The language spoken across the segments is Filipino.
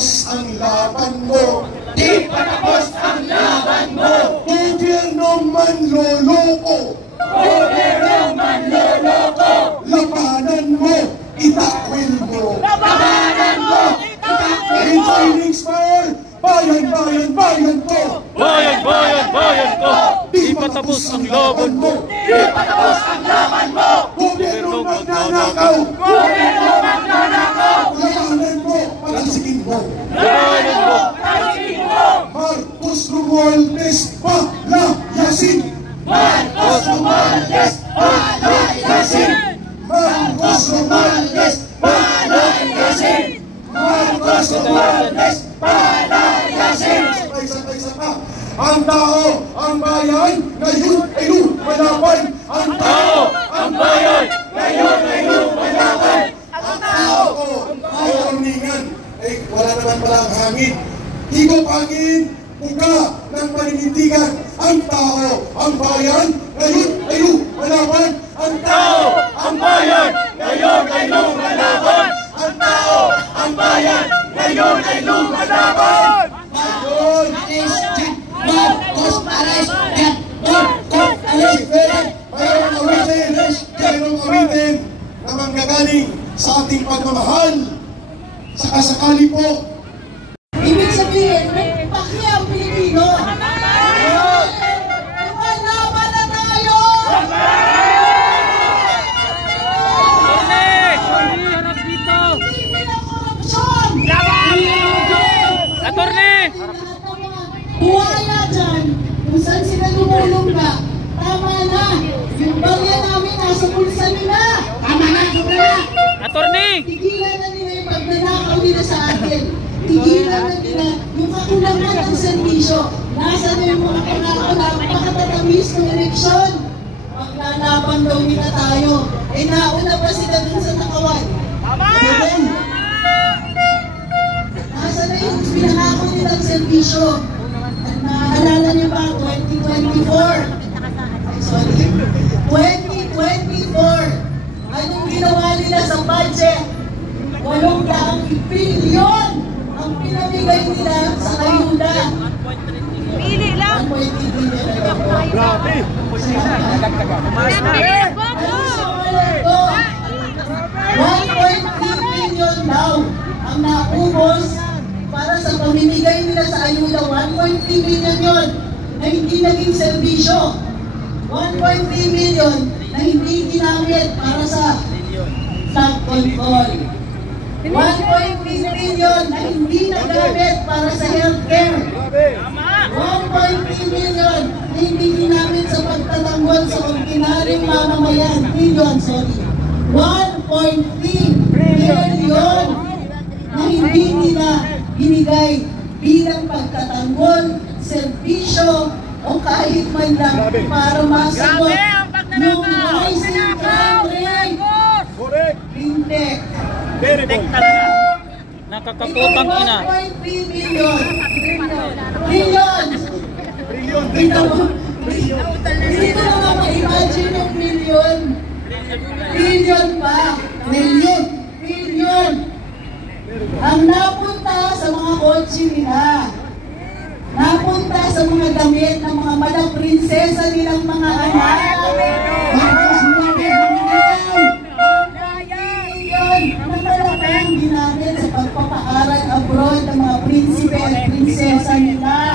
tapos ang laban mo. Di pa tapos ang laban mo. Gobyernong manloloko. Gobyernong manloloko. Labanan mo, itakwil mo. Labanan mo, itakwil In mo. Chinese fire, bayan, bayan, bayan ko. Bayan, bayan, bayan ko. Di pa tapos ang laban mo. Di pa tapos ang laban mo. Gobyernong magnanakaw. Gobyernong magnanakaw. Labanan mo, palansigin mo. Labanan mo, palansigin mo. Marcos Romualdez, palayasin. Marcos Romualdez, palayasin. Marcos Romualdez, Palayasin. Marcos Romualdez, palayasin. Sabay-sabay. Ang tao, ang bayan, ngayon ay lumalaban. Ang Tao, ang bayan. Ngayon ay lumalaban. Ang tao, ay karuningan. Eh, wala naman pala ang hangin. Higop hangin, buka ng paninindigan. Ang tao, ang bayan, ngayon ay lumalaban. Ang Tao, ang bayan. Ngayon ay lumalaban. Ang tao, ang bayan, ngayon ay lumalaban. Ayun! Marcos Ares, Marcos Ares. Mayroong awitin na manggagaling sa ating pagmamahal. Sakasakali po, Ibig sabihin, nagpaki ang Pilipino. Lumalaban na tayo! Tigil ang korupsyon! Attorney! Buwaya dyan, kung saan sila lumulungga, tama na! Yung barya namin nasa bulsa nila! Tama na! Attorney! Tigilan na nila yung pagnanakaw nila sa atin. Tigilan na nila yung kakulangan ng serbisyo. Nasa na yung mga pangako na makatatamis ng eleksyon. Maglalaban daw nila tayo. Eh nauna pa sila dun sa nakawan. Ngayon, nasa na yung pinangako nilang serbisyo. At naaalala niyo ba 2024? Sorry. 2024. Anong ginawa nila sa budget? 800 bilyon ang pinamigay nila sa ayuda. Pili lang! 1.3 billion na lang po. grabe! Ito, 1.3 billion daw ang naubos para sa pamimigay nila sa ayuda. 1.3 billion yon na hindi naging serbisyo. 1.3 billion na hindi ginamit para sa flood control. 1.3 billion na hindi nagamit para sa healthcare. 1.3 billion na hindi ginamit sa pagtatanggol sa ordinaryong mamamayan. 1.3 billion na hindi nila binigay bilang pagtatanggol, serbisyo, o kahit man lang para masagot yung rising crime rate. Hindi. Tek talaga. Nakakaputang ina. 1.3 billion. Billions. Dito mo ma-imagine yung million. Billion pa. Billion. Ang napunta sa mga kotse nila. Napunta sa mga damit ng mga madang prinsesa nilang mga anak. Ginamit sa pagpapaaral abroad ng mga prinsipe at prinsesa nila.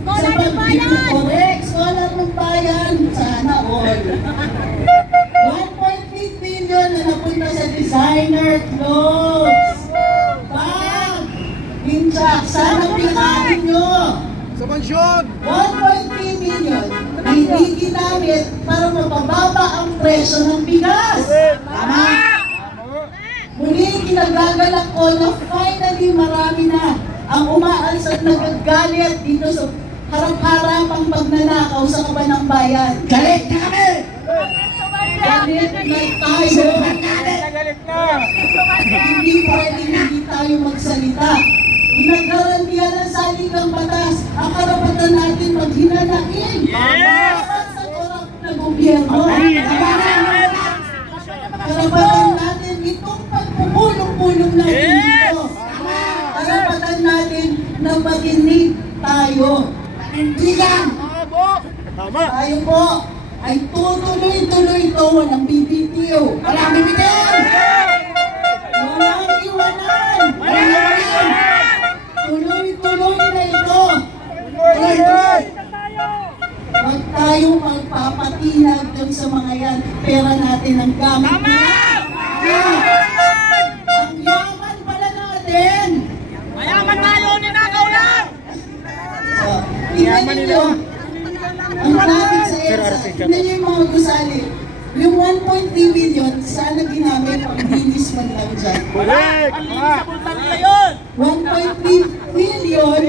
Sa pag-correct, scholar ng bayan, sana all. 1.8 billion na napunta sa designer clothes. Bag! Pinchak, sana pinahin nyo. Sa mansyon! 1.3 million na hindi ginamit para mapababa ang presyo ng bigas. Tama? Muli, kinagagalak ko na finally marami na ang umaalis at nagagalit dito sa harap-harapang pagnanakaw sa kabanang bayan. Galit na kami! Galit na tayo! Hindi pwedeng hindi tayo magsalita. Ginagarantiyan ng saligang batas ang karapatan natin maghinanain. Para sa korap na gobyerno. Karapatan natin itong pagpupulong-pulong na hindi makinig tayo. Panindigan! Tayo po ay tutuloy-tuloy ito. Walang bibitiw. Walang bibitiw! Walang iwanan. Tuloy-tuloy na ito. Huwag tayong magpapatinag dun sa mga yan. Pera natin ang gamit nila. Ang yaman pala natin. Mayaman tayo, ninakaw lang! Tingnan ninyo. Ang sabi sa EDSA, tingnan nyo yung mga gusali. Yung 1.3 million, sana ginamit pang bilis man lang dyan. Correct! 1.3 million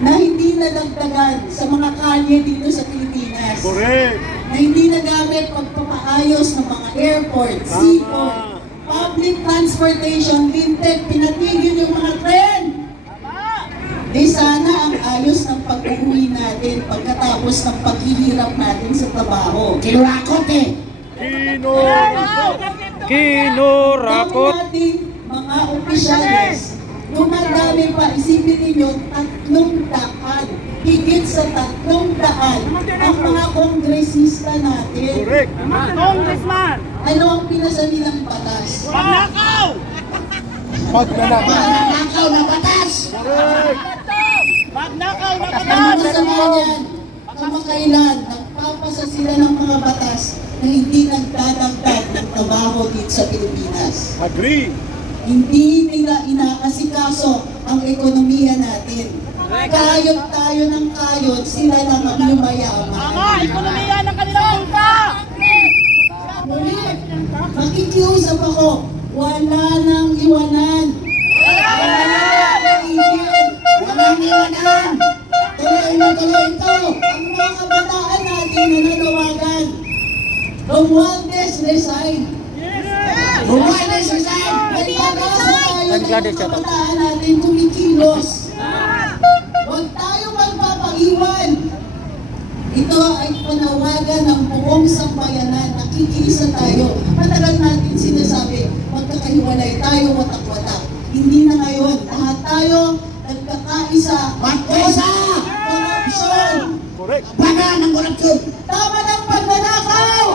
na hindi nadagdagan sa mga kalye dito sa Pilipinas. Correct! Na hindi nagamit pagpapaayos ng mga airport, seaport, public transportation, linted, pinatigil yung mga tren. Di sana ang ayos ng pag-uwi natin pagkatapos ng paghihirap natin sa trabaho. Kinurakot eh! Kinurakot! Kami nating mga opisyales, dumadami pa, isipin ninyo, 300, higit sa 300 ang mga kongresista natin. Correct! Congressman! Ano ang pinasa nilang batas? Magnakaw! Magnakaw na batas! Magnakaw na Ang batas! masama niyan, kamakailan, nagpapasa sila ng mga batas na hindi nagdadagdag ng trabaho dito sa Pilipinas. Agree! Hindi nila inaasikaso ang ekonomiya natin. Kayod tayo ng kayod, sila lang ang lumayaman. Tama! Ekonomiya ng kanilang bansa! Muli, makikiusap ako, wala nang iwanan. Wala nang iwanan. Walang iwanan! Tuloy na tuloy ito. Ang mga kabataan natin na nanawagan. Romualdez resign. Romualdez resign! Nagpagasa tayo ng mga kabataan natin kumikilos. Huwag tayo magpapaiwan. Ito ay panawagan ng buong sambayanan. Nakikiisa tayo. Matagal natin sinasabi, magkakahiwalay tayo, watak-watak. Hindi na ngayon. Lahat tayo nagkakaisa. Magkaisa! Korupsyon. Correct! Baga ng korupsyon! Tama ng pagnanakaw!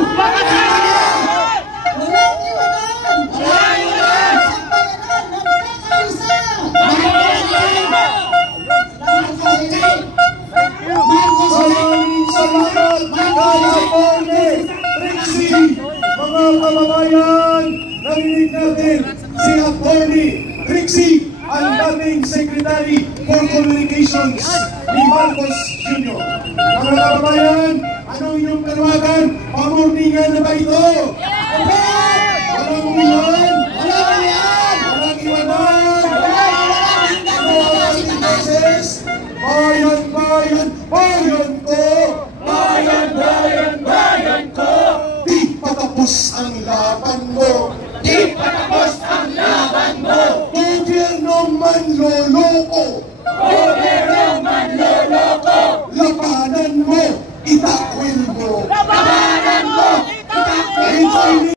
Walang iwanan! Walang iwanan! Sambayanan, nagkakaisa! Mga kababayan, narinig natin si Attorney Trixie, ang dating Secretary for Communications ni Marcos Jr. Mga kababayan, anong inyong kanawagan? Pamorningan na ba ito? Walang umiyak!